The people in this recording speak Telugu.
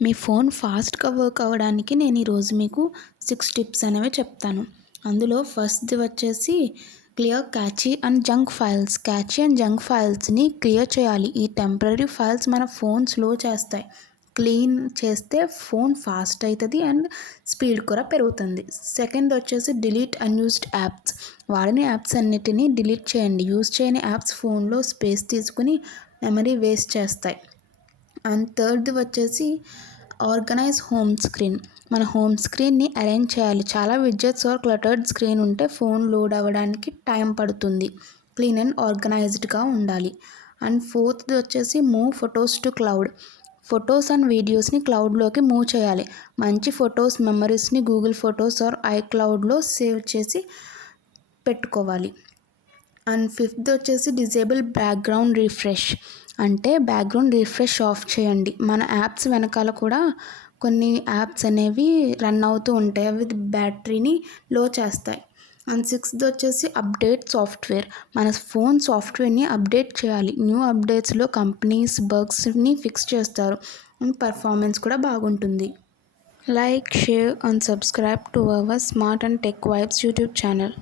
మీ ఫోన్ ఫాస్ట్‌గా వర్క్ అవ్వడానికి నేను ఈరోజు మీకు 6 టిప్స్ అనేవి చెప్తాను. అందులో ఫస్ట్‌ది వచ్చేసి clear cache and junk files. Cache and junk ఫైల్స్‌ని క్లియర్ చేయాలి. ఈ టెంపరరీ ఫైల్స్ మన ఫోన్ స్లో చేస్తాయి. క్లీన్ చేస్తే ఫోన్ ఫాస్ట్ అయితది అండ్ స్పీడ్ కూడా పెరుగుతుంది. సెకండ్ వచ్చేసి డిలీట్ అన్‌యూజ్డ్ యాప్స్. వాడని యాప్స్ అన్నిటిని డిలీట్ చేయండి. యూజ్ చేయని యాప్స్ ఫోన్‌లో స్పేస్ తీసుకొని మెమరీ వేస్ట్ చేస్తాయి. అండ్ థర్డ్‌ది వచ్చేసి ఆర్గనైజ్ హోమ్ స్క్రీన్. మన హోమ్ స్క్రీన్‌ని అరేంజ్ చేయాలి. చాలా విడ్జెట్స్ ఆర్ క్లటర్డ్ స్క్రీన్ ఉంటే ఫోన్ లోడ్ అవ్వడానికి టైం పడుతుంది. క్లీన్ అండ్ ఆర్గనైజ్డ్‌గా ఉండాలి. అండ్ ఫోర్త్‌ది వచ్చేసి move photos to cloud. Photos and వీడియోస్‌ని క్లౌడ్‌లోకి మూవ్ చేయాలి. మంచి ఫొటోస్ మెమరీస్‌ని గూగుల్ ఫొటోస్ ఆర్ ఐక్లౌడ్‌లో సేవ్ చేసి పెట్టుకోవాలి. అండ్ ఫిఫ్త్ వచ్చేసి డిజేబుల్ బ్యాక్గ్రౌండ్ రిఫ్రెష్. అంటే బ్యాక్గ్రౌండ్ రిఫ్రెష్ ఆఫ్ చేయండి. మన యాప్స్ వెనకాల కూడా కొన్ని యాప్స్ అనేవి రన్ అవుతూ ఉంటాయి. అవి బ్యాటరీని లో చేస్తాయి. అండ్ సిక్స్త్ వచ్చేసి అప్డేట్ సాఫ్ట్వేర్. మన ఫోన్ సాఫ్ట్వేర్ని అప్డేట్ చేయాలి. న్యూ అప్డేట్స్లో కంపెనీస్ బగ్స్ని ఫిక్స్ చేస్తారు. అండ్ పర్ఫార్మెన్స్ కూడా బాగుంటుంది. Like, share and subscribe to our smart and tech vibes YouTube channel.